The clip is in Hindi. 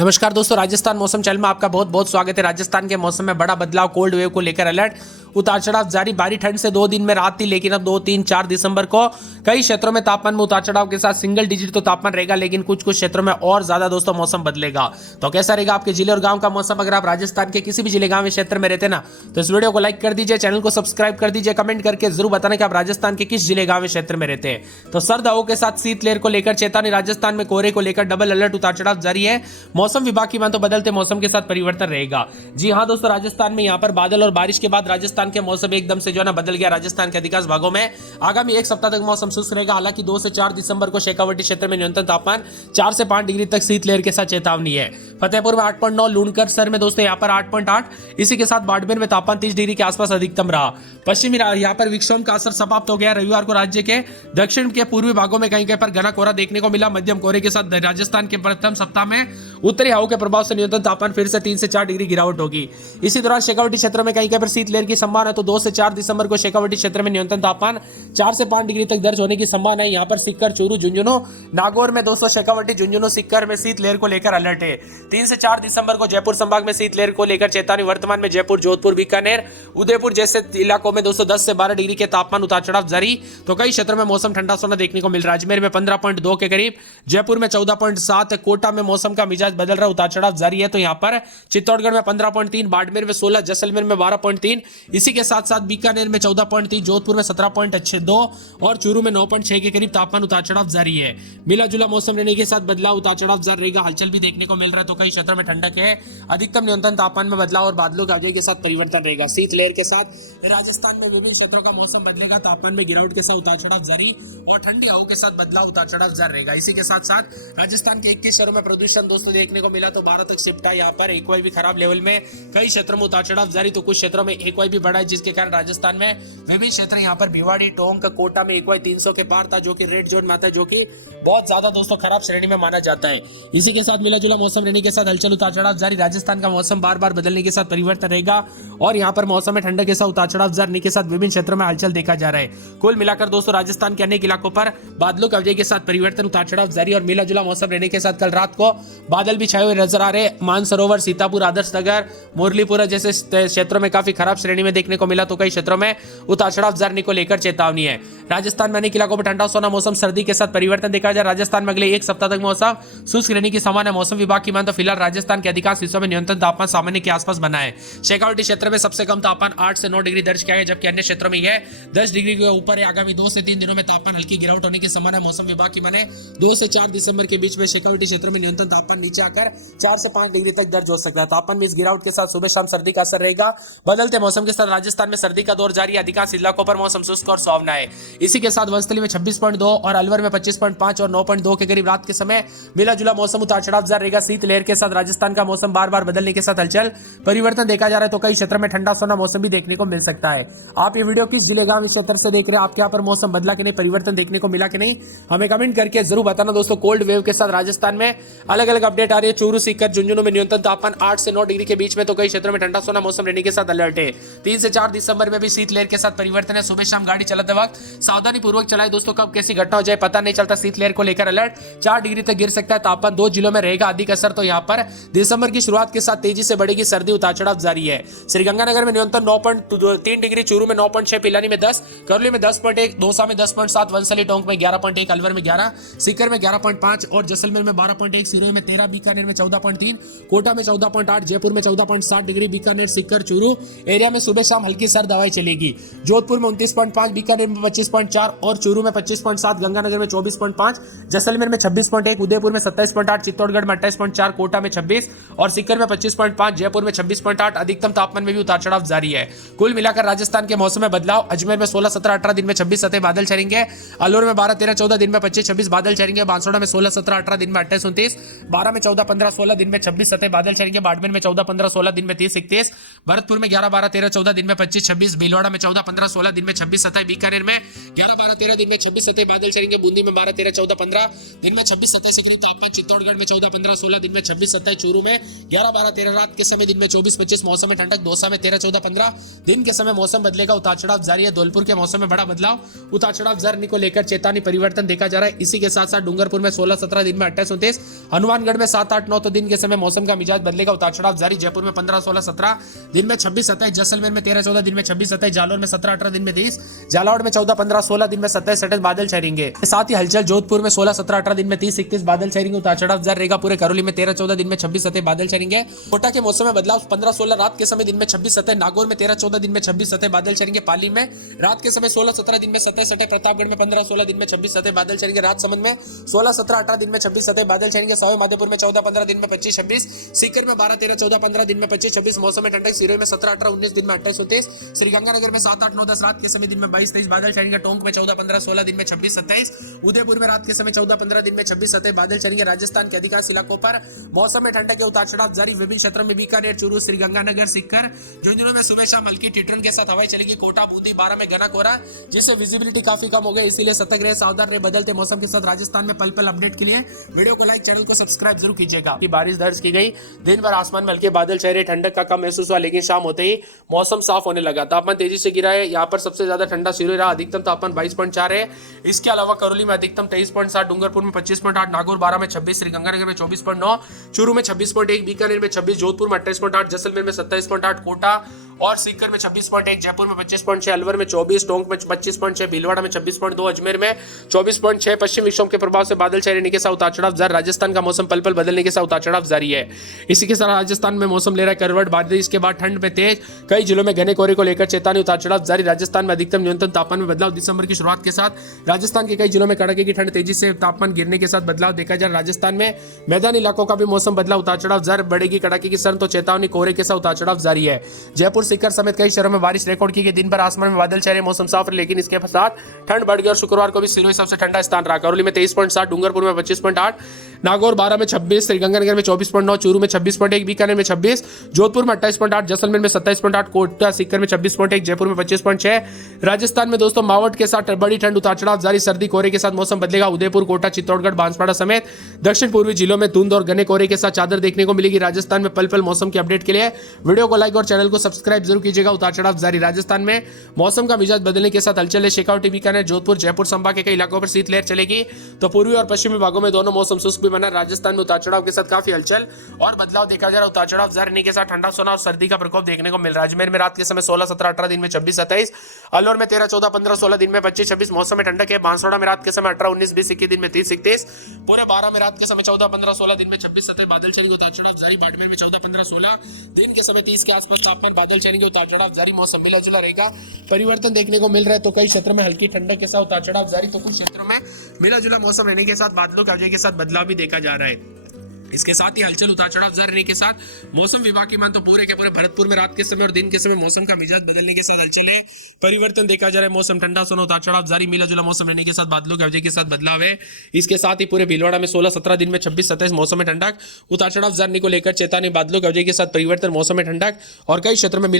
नमस्कार दोस्तों, राजस्थान मौसम चैनल में आपका बहुत बहुत स्वागत है। राजस्थान के मौसम में बड़ा बदलाव, कोल्ड वेव को लेकर अलर्ट, उतार चढ़ाव जारी। भारी ठंड से 2 दिन में राहत थी, लेकिन अब 2, 3, 4 दिसंबर को कई क्षेत्रों में तापमान में उतार चढ़ाव के साथ सिंगल डिजिट तो तापमान रहेगा, लेकिन कुछ कुछ क्षेत्रों में और ज्यादा दोस्तों मौसम बदलेगा। तो कैसा रहेगा आपके जिले और गांव का मौसम? अगर आप राजस्थान के किसी भी जिले गांव क्षेत्र में रहते ना, तो इस वीडियो को लाइक कर दीजिए, चैनल को सब्सक्राइब कर दीजिए, कमेंट करके जरूर बताना कि आप राजस्थान के किस जिले गांव क्षेत्र में रहते हैं। तो सर्द हवाओं के साथ शीतलहर को लेकर चेतावनी, राजस्थान में कोहरे को लेकर डबल अलर्ट, उतार चढ़ाव जारी है। मौसम विभाग की माने तो बदलते मौसम के साथ परिवर्तन रहेगा। जी हां दोस्तों, राजस्थान में यहां पर बादल और बारिश के बाद राजस्थान के मौसम एकदम से जो है ना बदल गया। राजस्थान के अधिकांश भागों में आगामी एक सप्ताह तक मौसम शुष्क रहेगा। हालांकि 2 से 4 दिसंबर को शेखावाटी क्षेत्र में न्यूनतम तापमान 4 से 5 डिग्री तक शीतलहर के साथ चेतावनी है। फतेहपुर में 8.9, लूणकर में दोस्तों यहाँ पर 8.8, इसी के साथ बाड़मेर में तापमान 30 डिग्री के आसपास अधिकतम रहा। पश्चिमी यहाँ पर विक्षोभ का असर समाप्त हो गया। रविवार को राज्य के दक्षिण के पूर्वी भागों में कहीं कहीं पर घना कोहरा देखने को मिला। मध्यम कोहरे के साथ राजस्थान के प्रथम सप्ताह में उत्तरी हवाओं के प्रभाव से न्यूनतम तापमान फिर से 3 से 4 डिग्री गिरावट होगी। इसी दौरान शेखावाटी क्षेत्र में कहीं कहीं पर शीतलहर की संभावना है। तो 2 से 4 दिसंबर को शेखावाटी क्षेत्र में न्यूनतम तापमान 4 से 5 डिग्री तक दर्ज होने की संभावना है। यहाँ पर सीकर, चूरू, झुंझुनू, नागौर में दोस्तों शेखावाटी, झुंझुनू, सीकर में शीतलहर को लेकर अलर्ट है। 3 से 4 दिसंबर को जयपुर संभाग में शीतलहर को लेकर चेतावनी। वर्तमान में जयपुर, जोधपुर, बीकानेर, उदयपुर जैसे इलाकों में दोस्तों 10 से 12 डिग्री के तापमान उतार चढ़ाव जारी। तो कई क्षेत्रों में मौसम ठंडा सोना देखने को मिल रहा है। अजमेर में 15.2 के करीब, जयपुर में 14.7, कोटा में मौसम का मिजाज बदल रहा, उतार चढ़ाव जारी है। तो यहाँ पर चित्तौड़गढ़ में 15.3, बाड़मेर में 16, जैसलमेर में 12.3, इसी के साथ साथ बीकानेर में 14.3, जोधपुर में 17.2 और चूरू में 9.6 के करीब तापमान उतार चढ़ाव जारी है। मिला जुला मौसम रहने के साथ बदलाव, उतार चढ़ाव जारी रहेगा। हलचल भी देखने को मिल रहा है। तो कई क्षेत्रों में ठंडक है, अधिकतम न्यूनतम तापमान में बदलाव और बादलों के आवाजाही के साथ परिवर्तन रहेगा। शीतलहर के साथ राजस्थान में विभिन्न क्षेत्रों का मौसम बदलेगा। तापमान में गिरावट के साथ उतार चढ़ाव जारी और ठंडी हवाओं के साथ बदलाव, उतार चढ़ाव जारी रहेगा। इसी के साथ साथ राजस्थान के 21 शहरों में प्रदूषण दोस्तों देखने को मिला। तो 12 तक शिफ्ट है। यहाँ पर एक्वाई भी खराब लेवल में, कई क्षेत्रों में उतार चढ़ाव जारी। तो कुछ क्षेत्रों में एक्वाई भी बढ़ा है, जिसके कारण राजस्थान में विभिन्न क्षेत्र, यहाँ पर भिवाड़ी, टोंक, कोटा में एक्वाई 300 के पार था, जो कि रेड जोन में आता है, जो कि बहुत ज्यादा दोस्तों खराब श्रेणी में माना जाता है। इसी के साथ मिला जुला मौसम रहने के साथ हलचल, उतार चढ़ाव जारी। राजस्थान का मौसम बार बार बदलने के साथ परिवर्तन रहेगा और यहाँ पर मौसम में ठंडक के साथ उतार चढ़ाव जारी के साथ विभिन्न क्षेत्रों में हलचल देखा जा रहा है। कुल मिलाकर दोस्तों राजस्थान के अनेक इलाकों पर बादलों की आवाजाही के साथ परिवर्तन, उतार चढ़ाव जारी और मिला जुला मौसम रहने के साथ कल रात को बादल भी छाए हुए नजर आ रहे। मानसरोवर, सीतापुर, आदर्श नगर, मुरलीपुरा जैसे क्षेत्रों में काफी खराब श्रेणी में देखने को मिला। तो कई क्षेत्रों में उतार चढ़ाव जारी को लेकर चेतावनी है। राजस्थान में अनेक इलाकों में ठंडा सोना मौसम, सर्दी के साथ परिवर्तन देखा जाए। राजस्थान में अगले एक सप्ताह तक मौसम शुष्क रहने की संभावना है। मौसम विभाग की माने तो फिलहाल राजस्थान के अधिकांश हिस्सों में न्यूनतम तापमान सामान्य के आसपास बना है। शेखावाटी क्षेत्र में सबसे कम तापमान 8 से 9 डिग्री दर्ज किया गया, जबकि अन्य क्षेत्रों में यह 10 डिग्री के ऊपर है। आगामी 2 से 3 दिनों में तापमान हल्की गिरावट होने की संभावना है। मौसम विभाग की माने 2 से 4 दिसंबर के बीच में शेखावाटी क्षेत्र में न्यूनतम तापमान नीचे आकर 4 से 5 डिग्री तक दर्ज हो सकता है। तापमान में इस गिरावट के साथ सुबह शाम सर्दी का असर रहेगा। बदलते मौसम के साथ राजस्थान में सर्दी का दौर जारी है। अधिकांश इलाकों पर मौसम शुष्क और सुहावना है। इसी के साथ वनस्थली में 26.2 और अलवर में 25.5 और 9.2 के करीब रात के समय मिला जुला मौसम, उतार चढ़ाव जारी रहेगा। शीतलहर के साथ राजस्थान का मौसम बार बार बदलने के साथ हलचल परिवर्तन देखा जा रहा है। तो कई क्षेत्रों में ठंडा सोना मौसम भी देखने को मिल सकता है। आप ये वीडियो किस जिले गांव क्षेत्र से देख रहे हैं? आपके यहाँ पर मौसम बदला कि नहीं, परिवर्तन देखने को मिला कि नहीं, हमें कमेंट करके जरूर बताना दोस्तों। कोल्ड वेव के साथ राजस्थान में अलग अलग अपडेट आ रही है। चूरू, सीकर, झुंझुनू में न्यूनतम तापमान 8 से 9 डिग्री के बीच में। तो कई क्षेत्रों में ठंडा सोना मौसम रहने के साथ अलर्ट है। 3 से 4 दिसंबर में भी शीतलहर के साथ परिवर्तन है। सुबह शाम गाड़ी चलाते वक्त सावधानी पूर्वक चलाए दोस्तों, कब कैसी घटना हो जाए पता नहीं चलता। शीतलहर को लेकर अलर्ट, 4 डिग्री तक गिर सकता है तापमान। 2 जिलों में रहेगा अधिक असर। तो यहाँ पर दिसंबर की शुरुआत के साथ तेजी से बढ़ेगी सर्दी, उतार चढ़ाव जारी है। श्रीगंगानगर में न्यूनतम 9.3 डिग्री, चूरू में 9.6, पिलानी में 10, करौली में 10.1, दौसा में 10.7, वनसली, टोंक में 11.1, अलवर में 11, सीकर में 11.5 और जैसलमेर में 12.1, सिरोही में 13, बीकानेर में 14.3, कोटा में 14.8, जयपुर में 14.7 डिग्री। बीकानेर, सीकर, चूरू एरिया में सुबह शाम हल्की सर्द हवाएं चलेगी। जोधपुर में 29.5, बीकानेर में 25.4 और चूरू में 25.7, गंगानगर में 24.5, जैसलमेर में 26.1, उदयपुर में 27.8, चित्तौड़गढ़ में 28.4, कोटा में 26 और सीकर में 25.5, जयपुर में 26.8। अधिकतम तापमान में भी उतार चढ़ाव जारी है। कुल मिलाकर राजस्थान के मौसम में बदलाव, अजमेर में 16, 17, 18 दिन में 26 सतह बादल चढ़ेंगे। अलवर में 12, 13, 14 दिन में 25, 26 बादल चढ़ेंगे। बांसवाड़ा में 16, 17, 18 दिन में 28, 29, 12 में 14, 15, 16 दिन में 26 सतह बादल चढ़ेंगे। बाड़मेर में 14, 15, 16 दिन में 30, 31, भरतपुर में 11, 12, 13, 14 14 दिन में 25-26, भीलवाड़ा में 14-15-16 दिन में 26-27, बीकानेर में 11-12-13 दिन में 26-27 बादल छाएंगे, बूंदी में 12-13-14-15 दिन में 26-27 सिकरी तापमान, चित्तौड़गढ़ में 14-15-16 दिन में 26-27, चूरू में 11-12-13 रात के समय दिन में 24-25, मौसम में ठंडक, दौसा में 13-14-15 दिन के समय मौसम बदलेगा, उतार चढ़ाव जारी है। धौलपुर के मौसम में बड़ा बदलाव, उतार चढ़ाव जारी को लेकर चेतावनी परिवर्तन देखा जा रहा है। इसी के साथ साथ डूंगरपुर में 16-17 दिन में 28-29, हनुमानगढ़ में 7-8-9 तो दिन के समय मौसम का मिजाज बदलेगा, उतार चढ़ाव जारी। जयपुर में 15-16-17 दिन में 26-27, जैसलमेर में 13-14 दिन में 26-27, जालौर में 17-18 दिन में 30, झालावाड़ में 14-15-16 दिन में 27-27 बादल छाएंगे। साथ ही हलचल जोधपुर में 16-17-18 दिन में 30-31 बादल छाएंगे, उतार चढ़ाव जारी रहेगा। पूरे करौली में 13-14 दिन में 26-27 बादल छाएंगे। कोटा के मौसम में बदलाव, 15-16 रात के समय दिन में 26-27, नागौर में 13-14 दिन में 26-27 बादल छाएंगे, पाली में रात के समय 16-17 दिन में 27-27, प्रतापगढ़ में 15-16 दिन में 26-27 बादल छाएंगे, राजसमंद में 16-17-18 दिन में 26-27 बादल छाएंगे, सवाई माधोपुर में 14-15 दिन में 25-26, सीकर में 12-13-14-15 दिन में 25-26 मौसम में ठंडक, सिरोही में 17-18-19 दिन में 28-29, श्रीगंगानगर में 7-8-9-10 रात के समय दिन में 22-23 बादल छाएंगे, टोंक में 14-15-16 दिन में 26-27, उदयपुर में रात के समय 14-15 दिन में 26-27 बादल छाएंगे। राजस्थान के अधिकांश इलाकों पर मौसम में ठंडक के उतार चढ़ाव जारी, विभिन्न क्षेत्रों में बीकानेर, चूरू, श्रीगंगानगर, सीकर, झुंझुनू में सुबह शाम हल्की टिटरन के साथ हवाएं चलेगी, कोटा, बूंदी, बारां में घना कोहरा जिससे विजिबिलिटी काफी कम हो गई, इसीलिए सतर्क रहे, सावधान रहे। बदलते मौसम के साथ राजस्थान में पल पल अपडेट के लिए वीडियो को लाइक, चैनल को सब्सक्राइब जरूर कीजिएगा। बारिश दर्ज की गई, दिन भर आसमान में हल्के बादल छाए रहे, ठंडक का कम महसूस हुआ, लेकिन शाम होते ही मौसम साफ होने लगा, तापमान तेजी से गिरा है। यहाँ पर सबसे ज्यादा ठंडा सिरोही रहा, अधिकतम तापमान 22.4 है। इसके अलावा करौली में अधिकतम 23.7, डूंगरपुर में 25.8, नागौर 12 में 26, श्रीगंगानगर में 24.9, चूरू में 26.1, बीकानेर में 26, जोधपुर में 28.8, जैसलमेर में 27.8, कोटा और सीकर में 26.1, जयपुर में 25.6, अलवर में 24, टोंक में 25.6, भीलवाड़ा में 26.2, अजमेर में 24.6। पश्चिम विक्षोभ के प्रभाव से बादल छाए रहने के साथ उतार चढ़ाव जारी, राजस्थान का मौसम पल पल बदलने के साथ उतार चढ़ाव जारी है। इसी के साथ राजस्थान में मौसम ले रहा है करवट, बारिश के बाद ठंड में तेज, कई जिलों में घने कोहरे को लेकर चेतावनी, उतार चढ़ाव जारी। राजस्थान में अधिकतम न्यूनतम तापमान में बदलाव, दिसंबर की शुरुआत के साथ राजस्थान के कई जिलों में कड़ाके की ठंड, तेजी से तापमान गिरने के साथ बदलाव देखा जा रहा है। राजस्थान में मैदानी इलाकों का भी मौसम बदलाव, उतार चढ़ाव जारी, बढ़ेगी कड़ाके की सर्द, तो चेतावनी, कोहरे के साथ उतार चढ़ाव जारी है। जयपुर, सीकर समेत कई शहरों में बारिश रिकॉर्ड की गई, दिन भर आसमान में बादल छाए, मौसम साफ रहे, लेकिन इसके साथ ठंड बढ़ गई और शुक्रवार को भी सिरोही सबसे ठंडा स्थान रहा। करौली में 23.7, डूंगरपुर में 25.8, नागौर 12 में 26, श्रीगंगानगर में 24.9, चूरू में 26.1, बीकानेर में 26, जोधपुर में 28.8, जैसलमेर में 27.8, कोटा सीकर में 26.1, जयपुर में 25.6। राजस्थान में दोस्तों मावट के साथ बड़ी ठंड, उतार चढ़ाव जारी, सर्दी कोहरे के साथ मौसम बदलेगा। उदयपुर, कोटा, चित्तौड़गढ़, बांसवाड़ा समेत दक्षिण पूर्वी जिलों में धुंध और घने कोहरे के साथ चादर देखने को मिलेगी। राजस्थान में पल पल मौसम की अपडेट के लिए वीडियो को लाइक और चैनल को सब्सक्राइब जरूर कीजिएगा। उतार चढ़ाव जारी, राजस्थान में मौसम का मिजाज बदलने के साथ हलचल है। शेखावटी, बीकानेर, जोधपुर, जयपुर संभाग के कई इलाकों पर शीतलहर चलेगी, तो पूर्वी और पश्चिमी भागों में दोनों मौसम शुष्क भी बना। राजस्थान में उतार चढ़ाव के साथ काफी हलचल और बदलाव देखा जा रहा है। उतार चढ़ाव जारी रहने के साथ ठंडा सोना और सर्दी का प्रकोप देखने को मिल रहा है। अजमेर में रात के समय 16-17-18 दिन में 26-27, अलवर में 13-14-15-16 दिन में 25-26 मौसम में ठंडक है। बांसवाड़ा में रात के समय 18-19, 20-21 दिन में 30-31, पूरे 12 में रात के समय 14-15-16 दिन में 26-27 बादल चलेंगे, उतार चढ़ाव जारी। बाड़मेर में 14-15-16 दिन के समय 30 के आसपास तापमान, बादल चलेंगे, उतार चढ़ाव जारी, मौसम मिला जुला रहेगा, परिवर्तन देखने को मिल रहा है। तो कई क्षेत्रों में हल्की ठंडक के साथ उतार चढ़ाव जारी, तो कुछ क्षेत्रों में मिला जुला मौसम रहने के साथ बादलों के वजह के साथ बदलाव भी देखा जा रहा है। इसके साथ ही हलचल, उतार चढ़ाव जारी रहने के साथ मौसम विभाग की मान तो पूरे के पूरे भरतपुर में रात के समय और दिन के समय मौसम का मिजाज बदलने के साथ हलचल है, परिवर्तन देखा जा रहा है। मौसम ठंडा सोना, उतार चढ़ाव जारी, मिला जुला मौसम रहने के साथ बादलों के वजह के साथ बदलाव है। इसके साथ ही पूरे भीलवाड़ा में 16-17 दिन में 26-27 मौसम में ठंडक, उतार चढ़ाव जारी को लेकर चेतावनी, बादलों के वजह के साथ परिवर्तन, मौसम में ठंडक और कई क्षेत्रों में